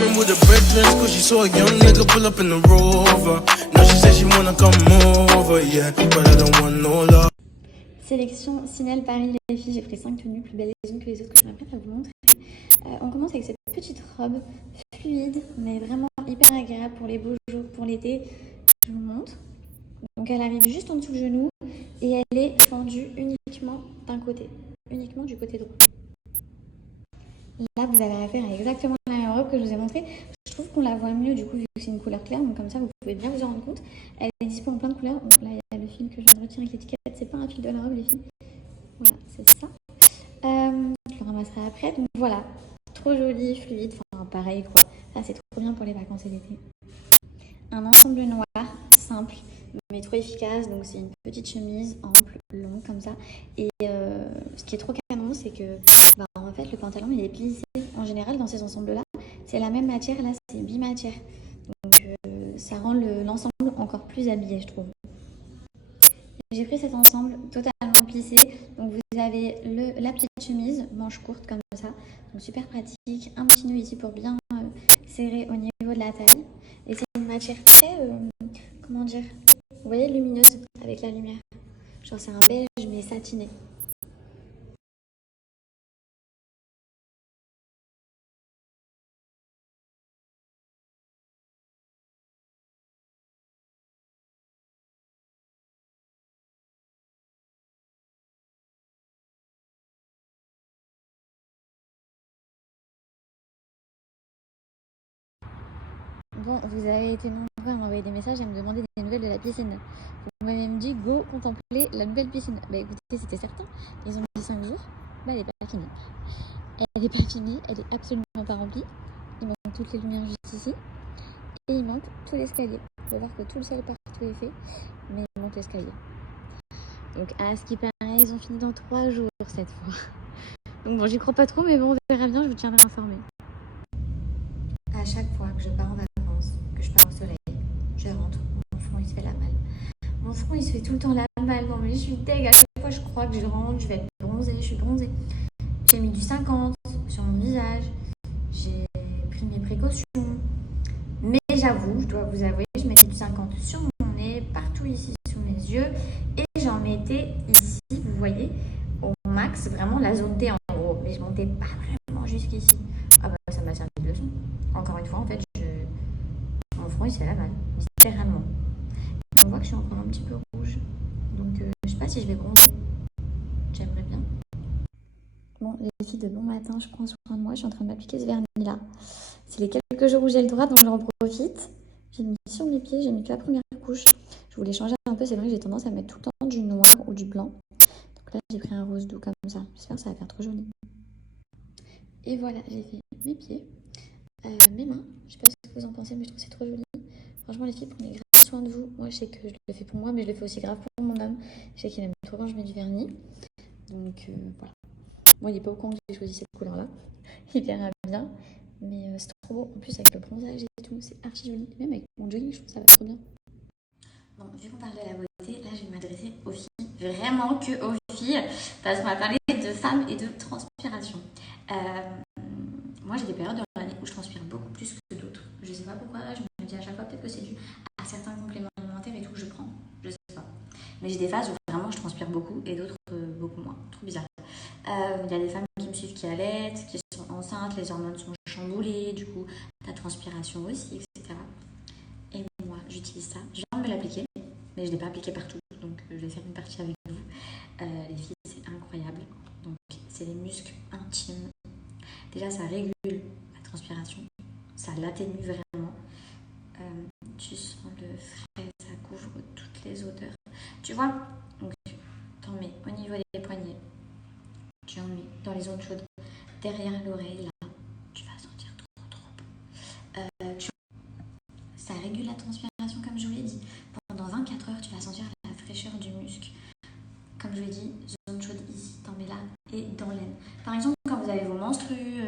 Mobbing with her breakfast, cause she saw a young nigga pull up in the Rover. Now she said she wanna come over, yeah, but I don't want no love. Sélection Sinel Paris les filles, j'ai pris 5 tenues plus belles les unes que les autres que je m'apprête à vous montrer. On commence avec cette petite robe fluide mais vraiment hyper agréable pour les beaux jours, pour l'été. Je vous montre. Donc elle arrive juste en dessous du genou et elle est fendue uniquement d'un côté, uniquement du côté droit. Là vous avez affaire à exactement la même robe que je vous ai montrée. Je trouve qu'on la voit mieux du coup vu que c'est une couleur claire, donc comme ça vous pouvez bien vous en rendre compte. Elle est dispo en plein de couleurs. Donc là il y a le fil que je viens de retirer avec l'étiquette, c'est pas un fil de la robe les filles. Voilà, c'est ça. Je le ramasserai après. Donc voilà, trop joli, fluide, enfin pareil quoi. Ça c'est trop bien pour les vacances et l'été. Un ensemble noir, simple, mais trop efficace. Donc c'est une petite chemise ample, longue comme ça. Et ce qui est trop canon, c'est que en fait le pantalon il est plissé. En général dans ces ensembles là, c'est la même matière, là c'est bimatière. Donc ça rend l'ensemble encore plus habillé je trouve. J'ai pris cet ensemble totalement plissé. Donc vous avez la petite chemise, manche courte comme ça. Donc super pratique. Un petit nœud ici pour bien serrer au niveau de la taille. Et c'est une matière très, comment dire, vous voyez, lumineuse avec la lumière. Genre c'est un beige mais satiné. Bon, vous avez été nombreux à m'envoyer des messages et à me demander des nouvelles de la piscine. Vous m'avez même dit go contempler la nouvelle piscine. Bah écoutez, c'était certain. Ils ont dit 5 jours. Bah elle est pas finie. Elle est pas finie, elle est absolument pas remplie. Il manque toutes les lumières juste ici. Et il manque tout l'escalier. Vous pouvez voir que tout le sol partout est fait. Mais il manque l'escalier. Donc à ce qui paraît, ils ont fini dans 3 jours cette fois. Donc bon, j'y crois pas trop, mais bon, on verra bien, je vous tiendrai informé. À chaque fois que je pars en vacances, que je pars au soleil, je rentre, mon front il se fait la malle. Mon front il se fait tout le temps la malle, non mais je suis deg, à chaque fois je crois que je rentre, je vais être bronzée, je suis bronzée. J'ai mis du 50 sur mon visage, j'ai pris mes précautions. Mais j'avoue, je dois vous avouer, je mettais du 50 sur mon nez, partout ici sous mes yeux, et j'en mettais ici, vous voyez, au max, vraiment la zone T en gros, mais je montais pas vraiment jusqu'ici. Ah bah ça m'a servi de leçon. Encore une fois, en fait, mon front il se fait la malle, littéralement. On voit que je suis encore un petit peu rouge, donc je sais pas si je vais bronzer. J'aimerais bien. Bon, les filles de bon matin, je prends soin de moi, je suis en train de m'appliquer ce vernis là. C'est les quelques jours où j'ai le droit, donc j'en profite. J'ai mis sur mes pieds, j'ai mis que la première couche. Je voulais changer un peu, c'est vrai que j'ai tendance à mettre tout le temps du noir ou du blanc. Donc là, j'ai pris un rose doux comme ça. J'espère que ça va faire trop joli. Et voilà, j'ai fait mes pieds, mes mains. Je sais pas ce que vous en pensez, mais je trouve que c'est trop joli. Franchement, les filles, prenez grave soin de vous. Moi, je sais que je le fais pour moi, mais je le fais aussi grave pour mon homme. Je sais qu'il aime trop quand je mets du vernis. Donc voilà. Moi, il n'est pas au courant que j'ai choisi cette couleur-là. Il verra bien. Mais c'est trop beau. En plus, avec le bronzage et tout, c'est archi joli. Même avec mon jogging, je trouve que ça va trop bien. Bon, vu qu'on parle de la beauté, là, je vais m'adresser aux filles. Vraiment que aux filles. Parce qu'on va parler de femmes et de transpiration. Moi, j'ai des périodes dans l'année où je transpire beaucoup plus que d'autres. Je sais pas pourquoi. Je me dis à chaque fois peut-être que c'est dû à certains compléments alimentaires et tout que je prends. Je sais pas. Mais j'ai des phases où vraiment je transpire beaucoup et d'autres beaucoup moins. Trop bizarre. Il y a des femmes qui me suivent qui allaitent, qui sont enceintes, les hormones sont chamboulées, du coup, la transpiration aussi, etc. Et moi, j'utilise ça. Je viens de me l'appliquer, mais je ne l'ai pas appliqué partout, donc je vais faire une partie avec vous. Les filles, c'est incroyable. Donc, c'est les muscles intimes. Déjà, ça régule la transpiration, ça l'atténue vraiment. Tu sens le frais, ça couvre toutes les odeurs. Tu vois, donc, t'en mets au niveau des poignets. Tu en mets dans les zones chaudes, derrière l'oreille, là, tu vas sentir trop bon. Ça régule la transpiration, comme je vous l'ai dit. Pendant 24 heures, tu vas sentir la fraîcheur du muscle. Comme je vous l'ai dit, zone chaude ici, t'en mets là, et dans l'aine. Par exemple, quand vous avez vos menstrues,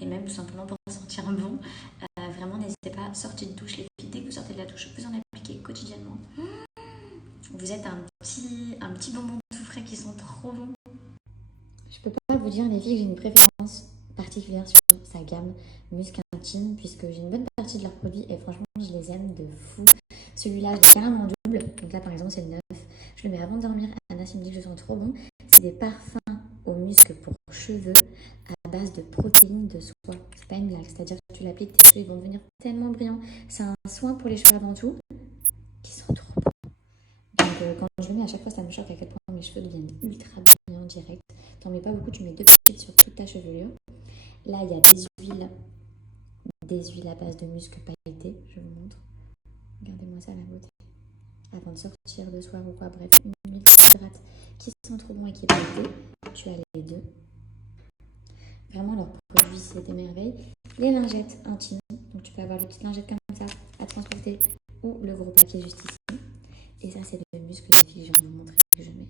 et même tout simplement pour sentir bon, vraiment n'hésitez pas, sortez de douche les filles, dès que vous sortez de la douche, vous en appliquez quotidiennement. Vous êtes un petit bonbon tout frais qui sent trop bon. Je peux pas vous dire, les filles, que j'ai une préférence particulière sur sa gamme muscle intime. intime puisque j'ai une bonne partie de leurs produits et franchement je les aime de fou. Celui-là je l'ai carrément en double, donc là par exemple c'est le 9, je le mets avant de dormir. Anna me dit que je sens trop bon. C'est des parfums aux muscles pour cheveux à base de protéines de soie. C'est pas une blague, c'est-à-dire que tu l'appliques, tes cheveux ils vont devenir tellement brillants. C'est un soin pour les cheveux avant tout qui sent trop bon. Donc quand je le mets à chaque fois ça me choque à quel point mes cheveux deviennent ultra brillants direct. T'en mets pas beaucoup, tu mets 2 petites sur toute ta chevelure. Là il y a des huiles à base de muscles pailletés, je vous montre. Regardez-moi ça la beauté. Avant de sortir de soir ou quoi, bref, une huile qui hydrate, qui sent trop bon et qui est pailletée. Tu as les deux. Vraiment leurs produits c'est des merveilles. Les lingettes intimes, donc tu peux avoir les petites lingettes comme ça à transporter ou le gros paquet juste ici. Et ça c'est le muscle des filles, je vais vous montrer que je mets.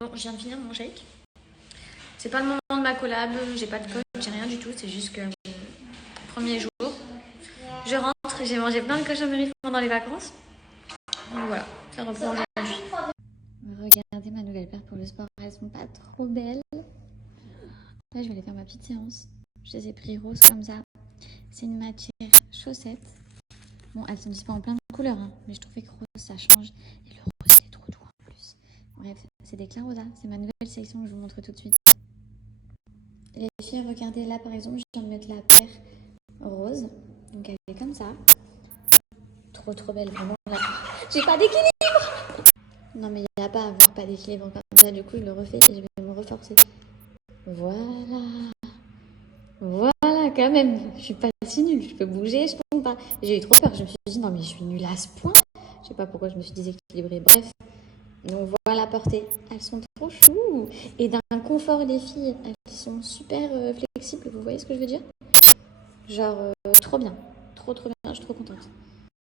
Bon, je viens de finir mon shake. C'est pas le moment de ma collab, j'ai pas de coach, j'ai rien du tout, c'est juste que premier jour, je rentre, j'ai mangé plein de cochonneries pendant les vacances. Donc voilà, ça reprend aujourd'hui. Regardez ma nouvelle paire pour le sport, elles sont pas trop belles. Là je vais aller faire ma petite séance. Je les ai pris rose comme ça. C'est une matière chaussette. Bon, elles sont disponibles en plein de couleurs, hein, mais je trouvais que rose ça change. Et le rose c'est trop doux en plus. Bref, c'est des Clarosa, c'est ma nouvelle sélection que je vous montre tout de suite. Les filles, regardez là par exemple, je viens de mettre la paire rose. Donc elle est comme ça. Trop belle, vraiment là. J'ai pas d'équilibre. Non mais il n'y a pas à avoir pas d'équilibre comme ça, du coup je le refais et je vais me reforcer. Voilà. Voilà quand même, je suis pas si nulle, je peux bouger, je tombe pas. J'ai eu trop peur, je me suis dit non mais je suis nulle à ce point. Je sais pas pourquoi je me suis déséquilibrée, bref. Donc voilà la portée, elles sont trop choues. Et d'un confort les filles, elles sont super flexibles, vous voyez ce que je veux dire? Genre trop bien, trop bien, je suis trop contente.